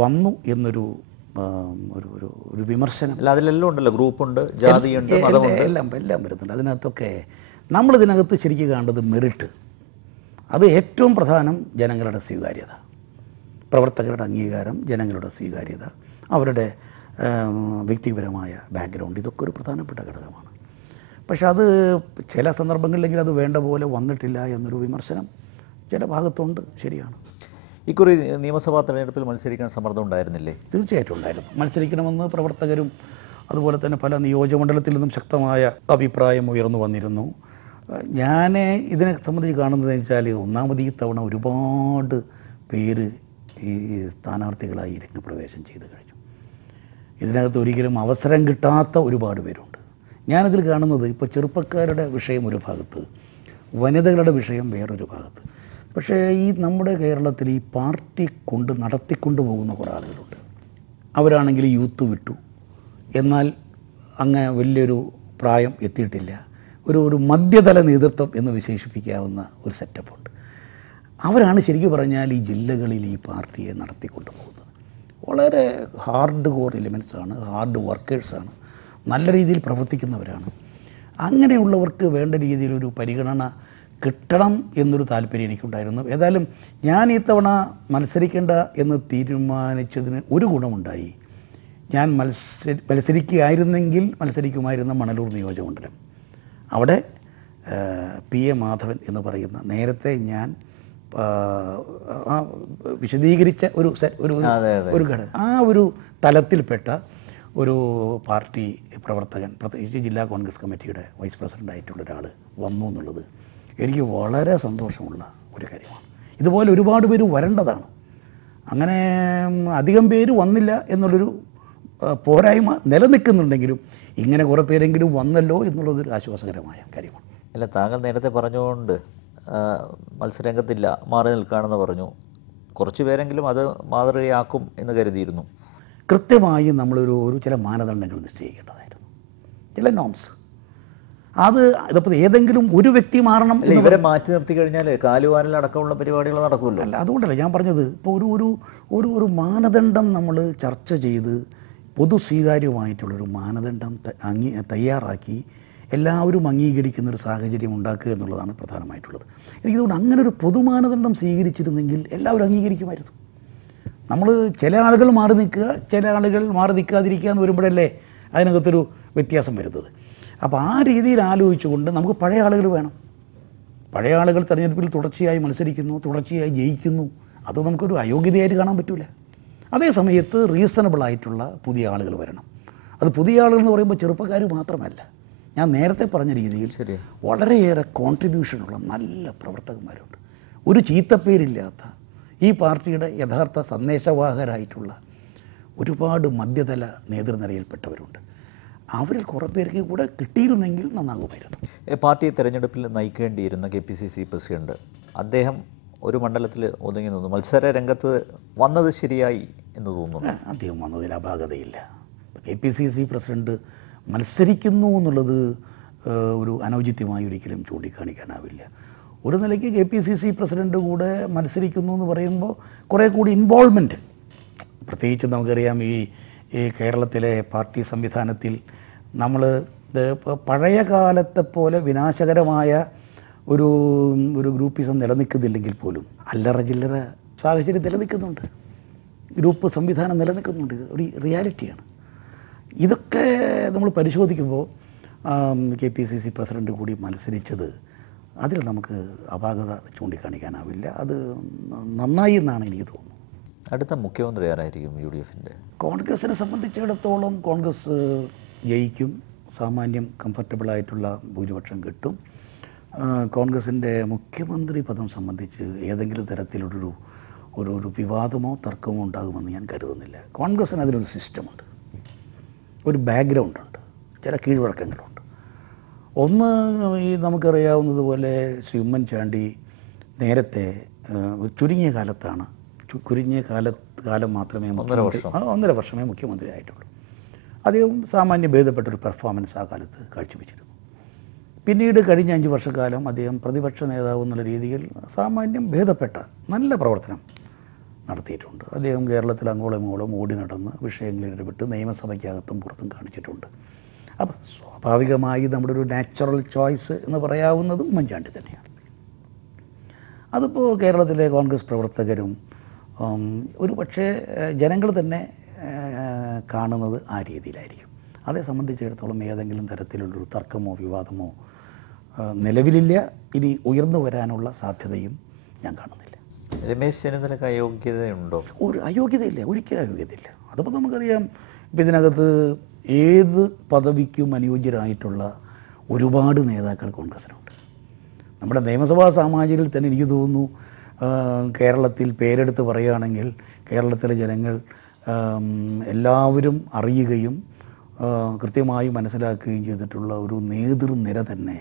വന്നു എന്നൊരു ഒരു ഒരു ഒരു വിമർശനം. അല്ല, അതിലെല്ലാം ഉണ്ടല്ലോ, ഗ്രൂപ്പുണ്ട്, ജാതിയുണ്ട്, മതമുണ്ട്, എല്ലാം വരുന്നുണ്ട്. അതിനകത്തൊക്കെ നമ്മളിതിനകത്ത് ശരിക്കും കാണേണ്ടത് മെറിറ്റ്. അത് ഏറ്റവും പ്രധാനം ജനങ്ങളുടെ സ്വീകാര്യത, പ്രവർത്തകരുടെ അംഗീകാരം, ജനങ്ങളുടെ സ്വീകാര്യത, അവരുടെ വ്യക്തിപരമായ ബാക്ക്ഗ്രൗണ്ട്, ഇതൊക്കെ ഒരു പ്രധാനപ്പെട്ട ഘടകമാണ്. പക്ഷെ അത് ചില സന്ദർഭങ്ങളിലെങ്കിൽ അത് വേണ്ട പോലെ വന്നിട്ടില്ല എന്നൊരു വിമർശനം ചില ഭാഗത്തുണ്ട്. ശരിയാണ്. ഇക്കുറി നിയമസഭാ തെരഞ്ഞെടുപ്പിൽ മത്സരിക്കാൻ സമ്മർദ്ദം ഉണ്ടായിരുന്നില്ലേ? തീർച്ചയായിട്ടും ഉണ്ടായിരുന്നു. മത്സരിക്കണമെന്ന് പ്രവർത്തകരും അതുപോലെ തന്നെ പല നിയോജകമണ്ഡലത്തിൽ നിന്നും ശക്തമായ അഭിപ്രായം ഉയർന്നു വന്നിരുന്നു. ഞാൻ ഇതിനെ സംബന്ധിച്ച് കാണുന്നത് വെച്ചാൽ, ഒന്നാമത് ഈ തവണ ഒരുപാട് പേര് ഈ സ്ഥാനാർത്ഥികളായി രംഗപ്രവേശം ചെയ്തു കഴിഞ്ഞു. ഇതിനകത്ത് ഒരിക്കലും അവസരം കിട്ടാത്ത ഒരുപാട് പേരുണ്ട്. ഞാനതിൽ കാണുന്നത് ഇപ്പോൾ ചെറുപ്പക്കാരുടെ വിഷയം ഒരു ഭാഗത്ത്, വനിതകളുടെ വിഷയം വേറൊരു ഭാഗത്ത്. പക്ഷേ ഈ നമ്മുടെ കേരളത്തിൽ ഈ പാർട്ടി നടത്തിക്കൊണ്ടു പോകുന്ന കുറേ ആളുകളുണ്ട്. അവരാണെങ്കിൽ യൂത്ത് വിട്ടു, എന്നാൽ അങ്ങനെ വലിയൊരു പ്രായം എത്തിയിട്ടില്ല. ഒരു മധ്യതല നേതൃത്വം എന്ന് വിശേഷിപ്പിക്കാവുന്ന ഒരു സെറ്റപ്പുണ്ട്. അവരാണ് ശരിക്കും പറഞ്ഞാൽ ഈ ജില്ലകളിൽ ഈ പാർട്ടിയെ നടത്തിക്കൊണ്ടു പോകുന്നത്. വളരെ ഹാർഡ് കോർ എലിമെൻസാണ്, ഹാർഡ് വർക്കേഴ്സാണ്, നല്ല രീതിയിൽ പ്രവർത്തിക്കുന്നവരാണ്. അങ്ങനെയുള്ളവർക്ക് വേണ്ട രീതിയിലൊരു പരിഗണന കിട്ടണം എന്നൊരു താല്പര്യം എനിക്കുണ്ടായിരുന്നു. ഏതായാലും ഞാൻ ഈ തവണ മത്സരിക്കേണ്ട എന്ന് തീരുമാനിച്ചതിന് ഒരു ഗുണമുണ്ടായി. ഞാൻ മത്സരിക്കുകയായിരുന്നെങ്കിൽ മത്സരിക്കുമായിരുന്ന മണലൂർ നിയോജകമണ്ഡലം, അവിടെ പി എ മാധവൻ എന്ന് പറയുന്ന നേരത്തെ ഞാൻ വിശദീകരിച്ച ഒരു ഘടകം, ആ ഒരു തലത്തിൽപ്പെട്ട ഒരു പാർട്ടി പ്രവർത്തകൻ, പ്രത്യേകിച്ച് ജില്ലാ കോൺഗ്രസ് കമ്മിറ്റിയുടെ വൈസ് പ്രസിഡൻ്റായിട്ടുള്ള ഒരാൾ വന്നു എന്നുള്ളത് എനിക്ക് വളരെ സന്തോഷമുള്ള ഒരു കാര്യമാണ്. ഇതുപോലെ ഒരുപാട് പേര് വരേണ്ടതാണ്. അങ്ങനെ അധികം പേര് വന്നില്ല എന്നുള്ളൊരു പോരായ്മ നിലനിൽക്കുന്നുണ്ടെങ്കിലും ഇങ്ങനെ കുറേ പേരെങ്കിലും വന്നല്ലോ എന്നുള്ളതൊരു ആശ്വാസകരമായ കാര്യമാണ്. അല്ല, താങ്കൾ നേരത്തെ പറഞ്ഞുകൊണ്ട് മത്സരരംഗത്തില്ല, മാറി നിൽക്കുകയാണെന്ന് പറഞ്ഞു. കുറച്ച് പേരെങ്കിലും അത് മാതൃകയാക്കും എന്ന് കരുതിയിരുന്നു. കൃത്യമായി നമ്മളൊരു ചില മാനദണ്ഡങ്ങൾ നിശ്ചയിക്കേണ്ടതായിരുന്നു, ചില നോംസ്. ഇതിപ്പോൾ ഏതെങ്കിലും ഒരു വ്യക്തി മാറണം, ഇവരെ മാറ്റി നിർത്തി കഴിഞ്ഞാൽ കാലുവാരലടക്കമുള്ള പരിപാടികൾ നടക്കുമല്ലോ. അല്ല, അതുകൊണ്ടല്ല ഞാൻ പറഞ്ഞത്. ഇപ്പോൾ ഒരു മാനദണ്ഡം നമ്മൾ ചർച്ച ചെയ്ത് പൊതു സ്വീകാര്യമായിട്ടുള്ളൊരു മാനദണ്ഡം തയ്യാറാക്കി എല്ലാവരും അംഗീകരിക്കുന്നൊരു സാഹചര്യം ഉണ്ടാക്കുക എന്നുള്ളതാണ് പ്രധാനമായിട്ടുള്ളത്. എനിക്കതുകൊണ്ട് അങ്ങനെ ഒരു പൊതുമാനദണ്ഡം സ്വീകരിച്ചിരുന്നെങ്കിൽ എല്ലാവരും അംഗീകരിക്കുമായിരുന്നു. നമ്മൾ ചില ആളുകൾ മാറി നിൽക്കുക, ചില ആളുകൾ മാറി നിൽക്കാതിരിക്കുക എന്ന് വരുമ്പോഴല്ലേ അതിനകത്തൊരു വ്യത്യാസം വരുന്നത്. അപ്പോൾ ആ രീതിയിൽ ആലോചിച്ചുകൊണ്ട് നമുക്ക് പഴയ ആളുകൾ വേണം. പഴയ ആളുകൾ തെരഞ്ഞെടുപ്പിൽ തുടർച്ചയായി മത്സരിക്കുന്നു, തുടർച്ചയായി ജയിക്കുന്നു. അത് നമുക്കൊരു അയോഗ്യതയായിട്ട് കാണാൻ പറ്റില്ല. അതേ സമയത്ത് റീസണബിളായിട്ടുള്ള പുതിയ ആളുകൾ വരണം. അത് പുതിയ ആളുകൾ എന്ന് പറയുമ്പോൾ ചെറുപ്പക്കാർ മാത്രമല്ല, ഞാൻ നേരത്തെ പറഞ്ഞ രീതിയിൽ വളരെയേറെ കോൺട്രിബ്യൂഷനുള്ള നല്ല പ്രവർത്തകന്മാരുണ്ട്. ഒരു ചീത്തപ്പേരില്ലാത്ത ഈ പാർട്ടിയുടെ യഥാർത്ഥ സന്ദേശവാഹകരായിട്ടുള്ള ഒരുപാട് മധ്യതല നേതൃനിരയിൽപ്പെട്ടവരുണ്ട്. അവരിൽ കുറേ പേർക്ക് കൂടെ കിട്ടിയിരുന്നെങ്കിൽ നന്നാകുമായിരുന്നു. പാർട്ടി തെരഞ്ഞെടുപ്പിൽ നയിക്കേണ്ടിയിരുന്ന KPCC പ്രസിഡന്റ് അദ്ദേഹം ഒരു മണ്ഡലത്തിൽ ഒതുങ്ങി നിന്നു. മത്സര രംഗത്ത് വന്നത് ശരിയായി എന്ന് തോന്നുന്നു. അദ്ദേഹം വന്നതിൽ അപാകതയില്ല. KPCC പ്രസിഡന്റ് മത്സരിക്കുന്നു എന്നുള്ളത് ഒരു അനൗചിത്യമായി ഒരിക്കലും ചൂണ്ടിക്കാണിക്കാനാവില്ല. ഒരു നിലയ്ക്ക് KPCC പ്രസിഡന്റ് കൂടെ മത്സരിക്കുന്നു എന്ന് പറയുമ്പോൾ കുറേ കൂടി ഇൻവോൾവ്മെൻറ്റ്, പ്രത്യേകിച്ച് നമുക്കറിയാം ഈ കേരളത്തിലെ പാർട്ടി സംവിധാനത്തിൽ നമ്മൾ പഴയ കാലത്തെ പോലെ വിനാശകരമായ ഒരു ഗ്രൂപ്പിസം നിലനിൽക്കുന്നില്ലെങ്കിൽ പോലും അല്ലറ ചില്ലറ സാഹചര്യം നിലനിൽക്കുന്നുണ്ട്, ഗ്രൂപ്പ് സംവിധാനം നിലനിൽക്കുന്നുണ്ട്, ഒരു റിയാലിറ്റിയാണ്. ഇതൊക്കെ നമ്മൾ പരിശോധിക്കുമ്പോൾ KPCC പ്രസിഡന്റ് കൂടി മത്സരിച്ചത് അതിൽ നമുക്ക് അപാകത ചൂണ്ടിക്കാണിക്കാനാവില്ല. അത് നന്നായി എന്നാണ് എനിക്ക് തോന്നുന്നത്. അടുത്ത മുഖ്യമന്ത്രി ആരായിരിക്കും UDFൻ്റെ? കോൺഗ്രസിനെ സംബന്ധിച്ചിടത്തോളം കോൺഗ്രസ് ജയിക്കും, സാമാന്യം കംഫർട്ടബിളായിട്ടുള്ള ഭൂരിപക്ഷം കിട്ടും. കോൺഗ്രസിൻ്റെ മുഖ്യമന്ത്രി പദം സംബന്ധിച്ച് ഏതെങ്കിലും തരത്തിലൊരു ഒരു വിവാദമോ തർക്കമോ ഉണ്ടാകുമെന്ന് ഞാൻ കരുതുന്നില്ല. കോൺഗ്രസിന് അതിലൊരു സിസ്റ്റമുണ്ട്, ഒരു ബാക്ക്ഗ്രൗണ്ടുണ്ട്, ചില കീഴ്വഴക്കങ്ങളുണ്ട്. ഒന്ന്, ഈ നമുക്കറിയാവുന്നതുപോലെ ശ്രീ ഉമ്മൻചാണ്ടി നേരത്തെ ചുരുങ്ങിയ കാലം മാത്രമേ 1.5 വർഷമേ മുഖ്യമന്ത്രി ആയിട്ടുള്ളൂ. അദ്ദേഹം സാമാന്യം ഭേദപ്പെട്ടൊരു പെർഫോമൻസ് ആ കാലത്ത് കാഴ്ചവെച്ചിരുന്നു. പിന്നീട് കഴിഞ്ഞ 5 വർഷക്കാലം അദ്ദേഹം പ്രതിപക്ഷ നേതാവ് എന്നുള്ള രീതിയിൽ സാമാന്യം ഭേദപ്പെട്ട നല്ല പ്രവർത്തനം നടത്തിയിട്ടുണ്ട്. അദ്ദേഹം കേരളത്തിൽ അങ്ങോളം ഇങ്ങോളം ഓടി നടന്ന് വിഷയങ്ങളിൽ ഇടപെട്ട് നിയമസഭയ്ക്കകത്തും പുറത്തും കാണിച്ചിട്ടുണ്ട്. അപ്പം സ്വാഭാവികമായി നമ്മുടെ ഒരു നാച്ചുറൽ ചോയ്സ് എന്ന് പറയാവുന്നത് ഉമ്മൻചാണ്ടി തന്നെയാണ്. അതിപ്പോൾ കേരളത്തിലെ കോൺഗ്രസ് പ്രവർത്തകരും ഒരു പക്ഷേ ജനങ്ങൾ തന്നെ കാണുന്നത് ആ രീതിയിലായിരിക്കും. അതേ സംബന്ധിച്ചിടത്തോളം ഏതെങ്കിലും തരത്തിലുള്ളൊരു തർക്കമോ വിവാദമോ നിലവിലില്ല. ഇനി ഉയർന്നു വരാനുള്ള സാധ്യതയും ഞാൻ കാണുന്നില്ല. രമേശ് ചെന്നിത്തലയ്ക്ക് അയോഗ്യതയുണ്ടോ? ഒരു അയോഗ്യതയില്ല, ഒരിക്കലും അയോഗ്യതയില്ല. അതിപ്പോൾ നമുക്കറിയാം. ഇപ്പം ഇതിനകത്ത് ഏത് പദവിക്കും അനുയോജ്യരായിട്ടുള്ള ഒരുപാട് നേതാക്കൾ കോൺഗ്രസിനുണ്ട്. നമ്മുടെ നിയമസഭാ സാമാജികയിൽ തന്നെ എനിക്ക് തോന്നുന്നു കേരളത്തിൽ പേരെടുത്ത് പറയുകയാണെങ്കിൽ കേരളത്തിലെ ജനങ്ങൾ എല്ലാവരും അറിയുകയും കൃത്യമായി മനസ്സിലാക്കുകയും ചെയ്തിട്ടുള്ള ഒരു നേതൃനിര തന്നെ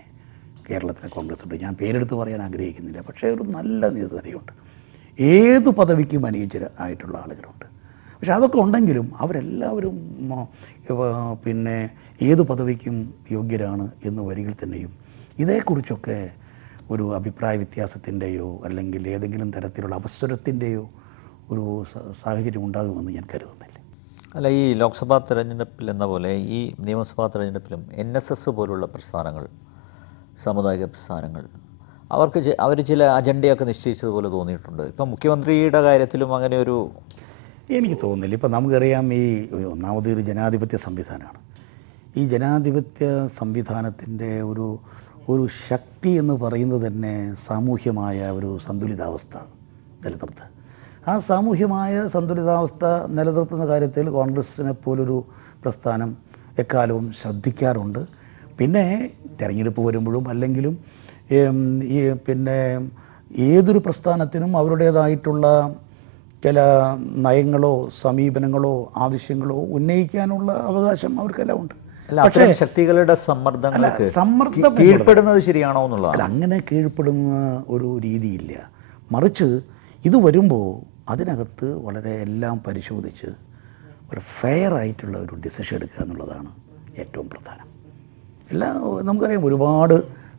കേരളത്തിലെ കോൺഗ്രസുണ്ട്. ഞാൻ പേരെടുത്ത് പറയാൻ ആഗ്രഹിക്കുന്നില്ല, പക്ഷേ ഒരു നല്ല നേതൃനിരയുണ്ട്. ഏത് പദവിക്കും അനുയോജ്യരായിട്ടുള്ള ആളുകളുണ്ട്. പക്ഷെ അതൊക്കെ ഉണ്ടെങ്കിലും അവരെല്ലാവരും പിന്നെ ഏത് പദവിക്കും യോഗ്യരാണ് എന്ന് വരികിൽ തന്നെയും ഇതേക്കുറിച്ചൊക്കെ ഒരു അഭിപ്രായ വ്യത്യാസത്തിൻ്റെയോ അല്ലെങ്കിൽ ഏതെങ്കിലും തരത്തിലുള്ള അവസരത്തിൻ്റെയോ ഒരു സാഹചര്യം ഉണ്ടാകുമെന്ന് ഞാൻ കരുതുന്നില്ല. അല്ല, ഈ ലോക്സഭാ തെരഞ്ഞെടുപ്പിൽ എന്ന പോലെ ഈ നിയമസഭാ തെരഞ്ഞെടുപ്പിലും NSS പോലുള്ള പ്രസ്ഥാനങ്ങൾ, സാമുദായിക പ്രസ്ഥാനങ്ങൾ, അവർ ചില അജണ്ടയൊക്കെ നിശ്ചയിച്ചതുപോലെ തോന്നിയിട്ടുണ്ട്. ഇപ്പം മുഖ്യമന്ത്രിയുടെ കാര്യത്തിലും അങ്ങനെ ഒരു എനിക്ക് തോന്നുന്നില്ല. ഇപ്പം നമുക്കറിയാം, ഈ ഒന്നാമത് ഒരു ജനാധിപത്യ സംവിധാനമാണ്. ഈ ജനാധിപത്യ സംവിധാനത്തിൻ്റെ ഒരു ശക്തി എന്ന് പറയുന്നത് തന്നെ സാമൂഹ്യമായ ഒരു സന്തുലിതാവസ്ഥ നിലനിർത്തുക. ആ സാമൂഹ്യമായ സന്തുലിതാവസ്ഥ നിലനിർത്തുന്ന കാര്യത്തിൽ കോൺഗ്രസിനെ പോലൊരു പ്രസ്ഥാനം എക്കാലവും ശ്രദ്ധിക്കാറുണ്ട്. പിന്നെ തെരഞ്ഞെടുപ്പ് വരുമ്പോഴും അല്ലെങ്കിലും പിന്നെ ഏതൊരു പ്രസ്ഥാനത്തിനും അവരുടേതായിട്ടുള്ള ചില നയങ്ങളോ സമീപനങ്ങളോ ആവശ്യങ്ങളോ ഉന്നയിക്കാനുള്ള അവകാശം അവർക്കെല്ലാം ഉണ്ട്. പക്ഷേ ശക്തികളുടെ സമ്മർദ്ദങ്ങൾക്ക് കീഴ്പ്പെടുന്നത് ശരിയാണോ എന്നുള്ളത് അങ്ങനെ കീഴ്പ്പെടുന്ന ഒരു രീതിയില്ല. മറിച്ച് ഇത് വരുമ്പോൾ അതിനകത്ത് വളരെ എല്ലാം പരിശോധിച്ച് ഒരു ഫെയർ ആയിട്ടുള്ള ഒരു ഡിസിഷൻ എടുക്കുക എന്നുള്ളതാണ് ഏറ്റവും പ്രധാനം. നമുക്കറിയാം, ഒരുപാട്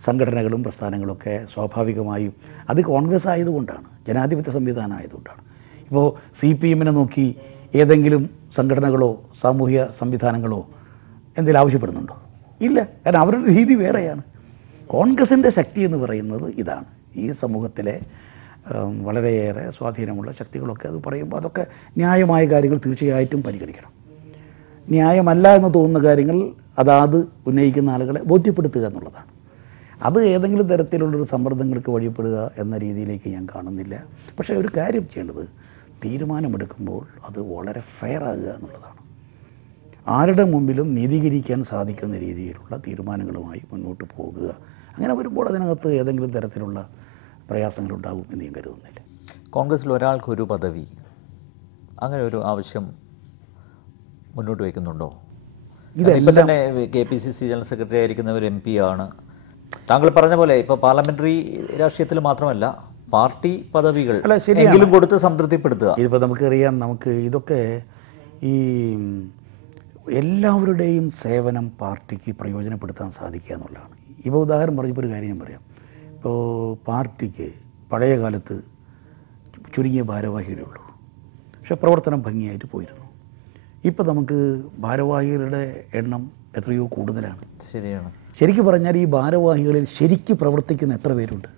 സംഘടനകളും പ്രസ്ഥാനങ്ങളൊക്കെ സ്വാഭാവികമായും അത് കോൺഗ്രസ് ആയതുകൊണ്ടാണ്, ജനാധിപത്യ സംവിധാനം ആയതുകൊണ്ടാണ്. ഇപ്പോൾ CPM-നെ നോക്കി ഏതെങ്കിലും സംഘടനകളോ സാമൂഹ്യ സംവിധാനങ്ങളോ എന്തെങ്കിലും ആവശ്യപ്പെടുന്നുണ്ടോ? ഇല്ല. കാരണം അവരുടെ രീതി വേറെയാണ്. കോൺഗ്രസിൻ്റെ ശക്തി എന്ന് പറയുന്നത് ഇതാണ്. ഈ സമൂഹത്തിലെ വളരെയേറെ സ്വാധീനമുള്ള ശക്തികളൊക്കെ അത് പറയുമ്പോൾ അതൊക്കെ ന്യായമായ കാര്യങ്ങൾ തീർച്ചയായിട്ടും പരിഗണിക്കണം. ന്യായമല്ല എന്ന് തോന്നുന്ന കാര്യങ്ങൾ അതാത് ഉന്നയിക്കുന്ന ആളുകളെ ബോധ്യപ്പെടുത്തുക എന്നുള്ളതാണ്. അത് ഏതെങ്കിലും തരത്തിലുള്ളൊരു സമ്മർദ്ദങ്ങൾക്ക് വഴിപ്പെടുക എന്ന രീതിയിലേക്ക് ഞാൻ കാണുന്നില്ല. പക്ഷേ ഒരു കാര്യം ചെയ്യേണ്ടത്, തീരുമാനമെടുക്കുമ്പോൾ അത് വളരെ ഫെയർ ആകുക എന്നുള്ളതാണ്. ആരുടെ മുമ്പിലും നീതീകരിക്കാൻ സാധിക്കുന്ന രീതിയിലുള്ള തീരുമാനങ്ങളുമായി മുന്നോട്ട് പോകുക. അങ്ങനെ വരുമ്പോൾ അതിനകത്ത് ഏതെങ്കിലും തരത്തിലുള്ള പ്രയാസങ്ങളുണ്ടാകും എന്ന് ഞാൻ കരുതുന്നില്ല. കോൺഗ്രസിൽ ഒരാൾക്കൊരു പദവി, അങ്ങനെ ഒരു ആവശ്യം മുന്നോട്ട് വയ്ക്കുന്നുണ്ടോ? ഇപ്പം തന്നെ KPCC ജനറൽ സെക്രട്ടറി ആയിരിക്കുന്നവർ MP ആണ്. താങ്കൾ പറഞ്ഞ പോലെ ഇപ്പോൾ പാർലമെന്ററി രാഷ്ട്രീയത്തിൽ മാത്രമല്ല പാർട്ടി പദവികൾ എങ്കിലും കൊടുത്ത് സംതൃപ്തിപ്പെടുത്തുക. ഇതിപ്പോൾ നമുക്കറിയാം, നമുക്ക് ഇതൊക്കെ ഈ എല്ലാവരുടെയും സേവനം പാർട്ടിക്ക് പ്രയോജനപ്പെടുത്താൻ സാധിക്കുക എന്നുള്ളതാണ്. ഇപ്പോൾ ഉദാഹരണം പറഞ്ഞപ്പോൾ ഒരു കാര്യം ഞാൻ പറയാം. ഇപ്പോൾ പാർട്ടിക്ക് പഴയ കാലത്ത് ചുരുങ്ങിയ ഭാരവാഹികളേ ഉള്ളൂ, പക്ഷെ പ്രവർത്തനം ഭംഗിയായിട്ട് പോയിരുന്നു. ഇപ്പം നമുക്ക് ഭാരവാഹികളുടെ എണ്ണം എത്രയോ കൂടുതലാണ്. ശരിയാണ്. ശരിക്കും പറഞ്ഞാൽ ഈ ഭാരവാഹികളിൽ ശരിക്കും പ്രവർത്തിക്കുന്ന എത്ര പേരുണ്ട്?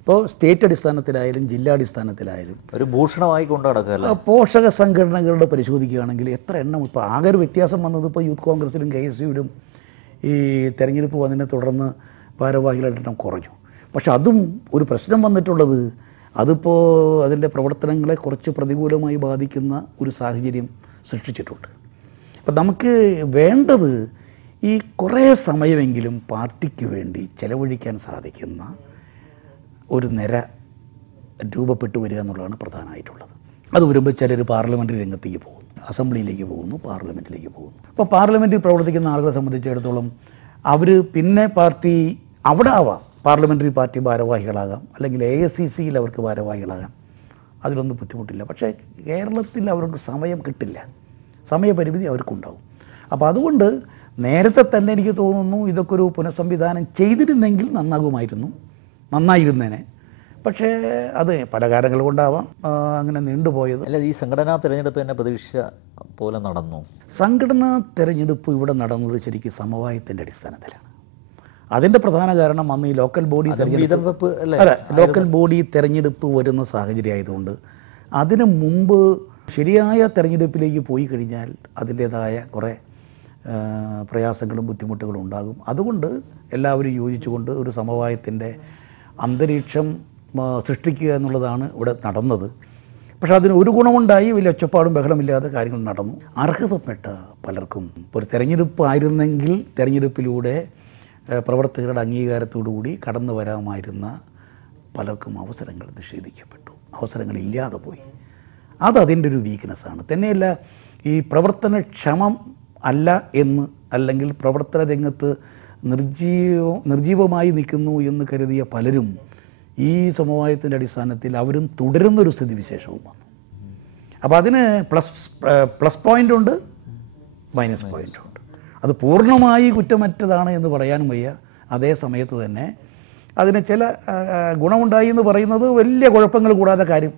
ഇപ്പോൾ സ്റ്റേറ്റ് അടിസ്ഥാനത്തിലായാലും ജില്ലാടിസ്ഥാനത്തിലായാലും ഒരു ഭൂഷണമായി കൊണ്ടു നടക്കുക. പോഷക സംഘടനകളുടെ പരിശോധിക്കുകയാണെങ്കിൽ എത്ര എണ്ണം. ഇപ്പോൾ ആകെ ഒരു വ്യത്യാസം വന്നത് ഇപ്പോൾ യൂത്ത് കോൺഗ്രസിലും KSUവിലും ഈ തെരഞ്ഞെടുപ്പ് വന്നതിനെ തുടർന്ന് ഭാരവാഹികളുടെ എണ്ണം കുറഞ്ഞു. പക്ഷെ അതും ഒരു പ്രശ്നം വന്നിട്ടുള്ളത്, അതിപ്പോൾ അതിൻ്റെ പ്രവർത്തനങ്ങളെ കുറച്ച് പ്രതികൂലമായി ബാധിക്കുന്ന ഒരു സാഹചര്യം സൃഷ്ടിച്ചിട്ടുണ്ട്. അപ്പം നമുക്ക് വേണ്ടത് ഈ കുറേ സമയമെങ്കിലും പാർട്ടിക്ക് വേണ്ടി ചെലവഴിക്കാൻ സാധിക്കുന്ന ഒരു നിര രൂപപ്പെട്ടു വരിക എന്നുള്ളതാണ് പ്രധാനമായിട്ടുള്ളത്. അത് വരുമ്പോൾ ചിലർ പാർലമെൻ്ററി രംഗത്തേക്ക് പോകുന്നു, അസംബ്ലിയിലേക്ക് പോകുന്നു, പാർലമെൻറ്റിലേക്ക് പോകുന്നു. അപ്പോൾ പാർലമെൻറ്റിൽ പ്രവർത്തിക്കുന്ന ആളുകളെ സംബന്ധിച്ചിടത്തോളം അവർ പിന്നെ പാർട്ടി അവിടെ ആവാം, പാർലമെൻ്ററി പാർട്ടി ഭാരവാഹികളാകാം, അല്ലെങ്കിൽ AICCയിൽ അവർക്ക് ഭാരവാഹികളാകാം, അതിലൊന്നും ബുദ്ധിമുട്ടില്ല. പക്ഷേ കേരളത്തിൽ അവർക്ക് സമയം കിട്ടില്ല, സമയപരിമിതി അവർക്കുണ്ടാവും. അപ്പോൾ അതുകൊണ്ട് നേരത്തെ തന്നെ എനിക്ക് തോന്നുന്നു ഇതൊക്കെ ഒരു പുനഃസംവിധാനം ചെയ്തിരുന്നെങ്കിൽ നന്നായിരുന്നേനെ. പക്ഷേ അത് പല കാരണങ്ങൾ കൊണ്ടാവാം അങ്ങനെ നീണ്ടുപോയത്. അല്ല, ഈ സംഘടനാ തെരഞ്ഞെടുപ്പ് തന്നെ പ്രതീക്ഷ പോലെ നടന്നു. സംഘടനാ തെരഞ്ഞെടുപ്പ് ഇവിടെ നടന്നത് ശരിക്കും സമവായത്തിൻ്റെ അടിസ്ഥാനത്തിലാണ്. അതിൻ്റെ പ്രധാന കാരണം അന്ന് ഈ ലോക്കൽ ബോഡി തെരഞ്ഞെടുപ്പ് ലോക്കൽ ബോഡി തെരഞ്ഞെടുപ്പ് വരുന്ന സാഹചര്യം ആയതുകൊണ്ട് അതിനു മുമ്പ് ശരിയായ തെരഞ്ഞെടുപ്പിലേക്ക് പോയി കഴിഞ്ഞാൽ അതിൻ്റേതായ കുറേ പ്രയാസങ്ങളും ബുദ്ധിമുട്ടുകളും ഉണ്ടാകും. അതുകൊണ്ട് എല്ലാവരും യോജിച്ചുകൊണ്ട് ഒരു സമവായത്തിൻ്റെ അന്തരീക്ഷം സൃഷ്ടിക്കുക എന്നുള്ളതാണ് ഇവിടെ നടന്നത്. പക്ഷെ അതിന് ഒരു ഗുണമുണ്ടായി, വലിയ ഒച്ചപ്പാടും ബഹളമില്ലാതെ കാര്യങ്ങൾ നടന്നു. അർഹതപ്പെട്ട പലർക്കും ഒരു തെരഞ്ഞെടുപ്പ് ആയിരുന്നെങ്കിൽ തെരഞ്ഞെടുപ്പിലൂടെ പ്രവർത്തകരുടെ അംഗീകാരത്തോടുകൂടി കടന്നു വരാമായിരുന്ന പലർക്കും അവസരങ്ങൾ നിഷേധിക്കപ്പെട്ടു, അവസരങ്ങളില്ലാതെ പോയി. അതിൻ്റെ ഒരു വീക്ക്നെസ്സാണ്. തന്നെയല്ല, ഈ പ്രവർത്തനക്ഷമം അല്ല എന്ന് അല്ലെങ്കിൽ പ്രവർത്തന രംഗത്ത് നിർജീവമായി നിൽക്കുന്നു എന്ന് കരുതിയ പലരും ഈ സമവായത്തിൻ്റെ അടിസ്ഥാനത്തിൽ അവരും തുടരുന്നൊരു സ്ഥിതിവിശേഷവും വന്നു. അപ്പോൾ അതിന് പ്ലസ് പോയിൻ്റുണ്ട്, മൈനസ് പോയിൻ്റുണ്ട്. അത് പൂർണ്ണമായി കുറ്റമറ്റതാണ് എന്ന് പറയാനും വയ്യ. അതേ സമയത്ത് തന്നെ അതിന് ചില ഗുണമുണ്ടായി എന്ന് പറയുന്നത് വലിയ കുഴപ്പങ്ങൾ കൂടാതെ കാര്യം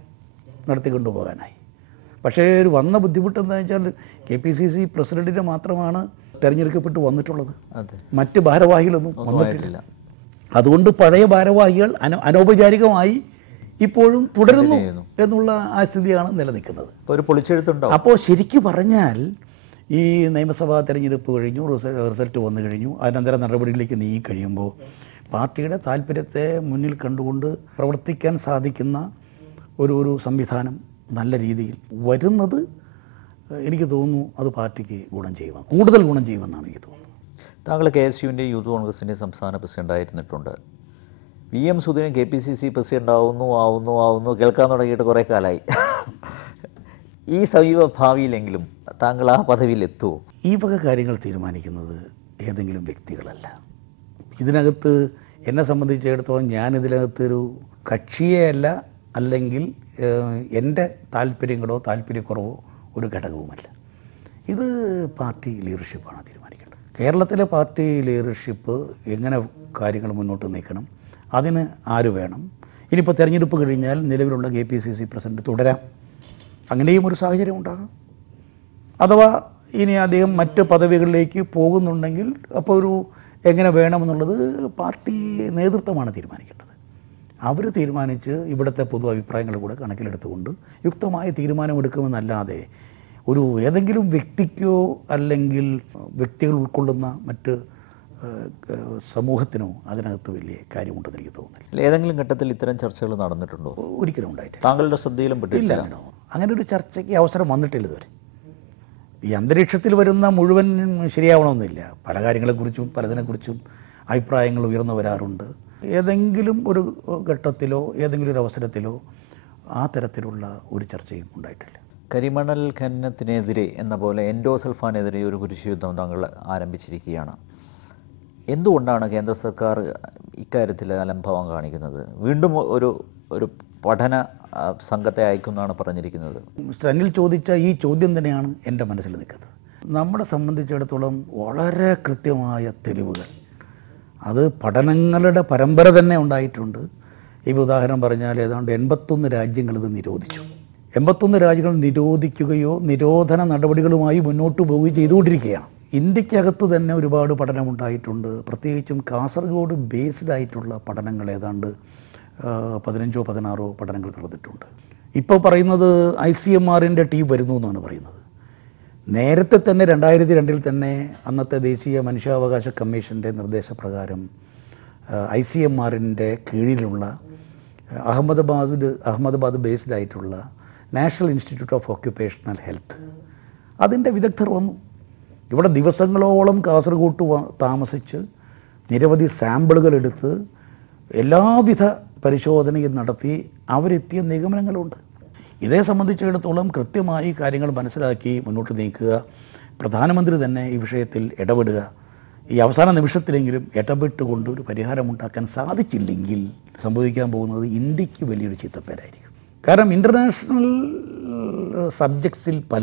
നടത്തിക്കൊണ്ടു പോകാനായി. പക്ഷേ ഒരു വന്ന ബുദ്ധിമുട്ട് എന്താണെന്ന് വെച്ചാൽ KPCC പ്രസിഡന്റിന് മാത്രമാണ് തിരഞ്ഞെടുക്കപ്പെട്ട് വന്നിട്ടുള്ളത്, മറ്റ് ഭാരവാഹികളൊന്നും വന്നിട്ടില്ല. അതുകൊണ്ട് പഴയ ഭാരവാഹികൾ അനൗപചാരികമായി ഇപ്പോഴും തുടരുന്നു എന്നുള്ള ആ സ്ഥിതിയാണ് നിലനിൽക്കുന്നത്. ഒരു പൊളിച്ചെഴുത്തുണ്ടോ? അപ്പോൾ ശരിക്കും പറഞ്ഞാൽ ഈ നിയമസഭാ തെരഞ്ഞെടുപ്പ് കഴിഞ്ഞു, റിസൾട്ട് വന്നു കഴിഞ്ഞു, അനന്തര നടപടികളിലേക്ക് നീങ്ങിക്കഴിയുമ്പോൾ പാർട്ടിയുടെ താല്പര്യത്തെ മുന്നിൽ കണ്ടുകൊണ്ട് പ്രവർത്തിക്കാൻ സാധിക്കുന്ന ഒരു സംവിധാനം നല്ല രീതിയിൽ വരുന്നത് എനിക്ക് തോന്നുന്നു അത് പാർട്ടിക്ക് ഗുണം ചെയ്യുക, കൂടുതൽ ഗുണം ചെയ്യുമെന്നാണ് എനിക്ക് തോന്നുന്നത്. താങ്കൾ KSUവിൻ്റെ യൂത്ത് കോൺഗ്രസിൻ്റെ സംസ്ഥാന പ്രസിഡൻ്റായിരുന്നിട്ടുണ്ട്. VM സുധീരൻ KPCC പ്രസിഡന്റ് ആവുന്നു കേൾക്കാൻ തുടങ്ങിയിട്ട് കുറേ കാലമായി. ഈ സമീപ ഭാവിയിലെങ്കിലും താങ്കൾ ആ പദവിയിൽ എത്തുമോ? ഈ വക കാര്യങ്ങൾ തീരുമാനിക്കുന്നത് ഏതെങ്കിലും വ്യക്തികളല്ല. ഇതിനകത്ത് എന്നെ സംബന്ധിച്ചിടത്തോളം ഞാനിതിനകത്തൊരു കക്ഷിയെ അല്ല, അല്ലെങ്കിൽ എൻ്റെ താല്പര്യങ്ങളോ താല്പര്യക്കുറവോ ഒരു ഘടകവുമല്ല. ഇത് പാർട്ടി ലീഡർഷിപ്പാണ് തീരുമാനിക്കേണ്ടത്. കേരളത്തിലെ പാർട്ടി ലീഡർഷിപ്പ് എങ്ങനെ കാര്യങ്ങൾ മുന്നോട്ട് നീക്കണം, അതിന് ആര് വേണം. ഇനിയിപ്പോൾ തെരഞ്ഞെടുപ്പ് കഴിഞ്ഞാൽ നിലവിലുള്ള KPCC പ്രസിഡന്റ് തുടരാം, അങ്ങനെയും ഒരു സാഹചര്യം ഉണ്ടാകാം. അഥവാ ഇനി അദ്ദേഹം മറ്റ് പദവികളിലേക്ക് പോകുന്നുണ്ടെങ്കിൽ അപ്പോൾ എങ്ങനെ വേണമെന്നുള്ളത് പാർട്ടി നേതൃത്വമാണ് തീരുമാനിക്കേണ്ടത്. അവർ തീരുമാനിച്ച് ഇവിടുത്തെ പൊതു അഭിപ്രായങ്ങൾ കൂടെ കണക്കിലെടുത്തുകൊണ്ട് യുക്തമായ തീരുമാനമെടുക്കുമെന്നല്ലാതെ ഏതെങ്കിലും വ്യക്തിക്കോ അല്ലെങ്കിൽ വ്യക്തികൾ ഉൾക്കൊള്ളുന്ന മറ്റ് സമൂഹത്തിനോ അതിനകത്ത് വലിയ കാര്യമുണ്ടെന്ന് എനിക്ക് തോന്നുന്നില്ല. ഏതെങ്കിലും ഘട്ടത്തിൽ ഇത്തരം ചർച്ചകൾ നടന്നിട്ടുണ്ടോ? ഒരിക്കലും ഉണ്ടായിട്ടില്ല. താങ്കളുടെ ശ്രദ്ധയിലും പെട്ടില്ല? അങ്ങനെ ഒരു ചർച്ചയ്ക്ക് അവസരം വന്നിട്ടില്ല ഇതുവരെ. ഈ അന്തരീക്ഷത്തിൽ വരുന്ന മുഴുവൻ ശരിയാവണമെന്നില്ല. പല കാര്യങ്ങളെക്കുറിച്ചും പലതിനെക്കുറിച്ചും അഭിപ്രായങ്ങൾ ഉയർന്നു വരാറുണ്ട്. ഏതെങ്കിലും ഒരു ഘട്ടത്തിലോ ഏതെങ്കിലും ഒരു അവസരത്തിലോ ആ തരത്തിലുള്ള ഒരു ചർച്ചയും ഉണ്ടായിട്ടില്ല. കരിമണൽ ഖനനത്തിനെതിരെ എന്ന പോലെ എൻഡോസൾഫാനെതിരെ ഒരു കുരിശുയുദ്ധം താങ്കൾ ആരംഭിച്ചിരിക്കുകയാണ്. എന്തുകൊണ്ടാണ് കേന്ദ്ര സർക്കാർ ഇക്കാര്യത്തിൽ അലംഭാവം കാണിക്കുന്നത്? വീണ്ടും ഒരു പഠന സംഘത്തെ അയക്കുമെന്നാണ് പറഞ്ഞിരിക്കുന്നത്. മിസ്റ്റർ അനിൽ ചോദിച്ച ഈ ചോദ്യം തന്നെയാണ് എൻ്റെ മനസ്സിൽ നിൽക്കുന്നത്. നമ്മളെ സംബന്ധിച്ചിടത്തോളം വളരെ കൃത്യമായ തെളിവുകൾ, അത് പഠനങ്ങളുടെ പരമ്പര തന്നെ ഉണ്ടായിട്ടുണ്ട്. ഈ ഉദാഹരണം പറഞ്ഞാൽ ഏതാണ്ട് 81 രാജ്യങ്ങൾ ഇത് നിരോധിച്ചു. 81 രാജ്യങ്ങൾ നിരോധിക്കുകയോ നിരോധന നടപടികളുമായി മുന്നോട്ട് പോവുകയോ ചെയ്തുകൊണ്ടിരിക്കുകയാണ്. ഇന്ത്യക്കകത്ത് തന്നെ ഒരുപാട് പഠനമുണ്ടായിട്ടുണ്ട്. പ്രത്യേകിച്ചും കാസർഗോഡ് ബേസ്ഡ് ആയിട്ടുള്ള പഠനങ്ങൾ ഏതാണ്ട് 15-16 പഠനങ്ങൾ നടന്നിട്ടുണ്ട്. ഇപ്പോൾ പറയുന്നത് ICMRൻ്റെ ടീം വരുന്നു എന്നാണ് പറയുന്നത്. നേരത്തെ തന്നെ 2002 തന്നെ അന്നത്തെ ദേശീയ മനുഷ്യാവകാശ കമ്മീഷൻ്റെ നിർദ്ദേശപ്രകാരം ICMRൻ്റെ കീഴിലുള്ള അഹമ്മദാബാദ് ബേസ്ഡ് ആയിട്ടുള്ള national institute of occupational health അതിൻ്റെ വിദഗ്ധർ വന്നു. ഇവിടെ ദിവസങ്ങളോളം കാസർഗോഡ് താമസിച്ച് നിരവധി സാമ്പിളുകൾ എടുത്ത് എല്ലാവിധ പരിശോധനയും നടത്തി അവരെത്തിയ നിഗമനങ്ങളുണ്ട്. ഇതേ സംബന്ധിച്ചിടത്തോളം കൃത്യമായി കാര്യങ്ങൾ മനസ്സിലാക്കി മുന്നോട്ട് നീക്കുക. പ്രധാനമന്ത്രി തന്നെ ഈ വിഷയത്തിൽ ഇടപെടുക. ഈ അവസാന നിമിഷത്തിലെങ്കിലും ഇടപെട്ടുകൊണ്ട് ഒരു പരിഹാരമുണ്ടാക്കാൻ സാധിച്ചില്ലെങ്കിൽ സംഭവിക്കാൻ പോകുന്നത് ഇന്ത്യക്ക് വലിയൊരു ചീത്തപ്പേരായിരിക്കും. കാരണം ഇൻ്റർനാഷണൽ സബ്ജക്ട്സിൽ പല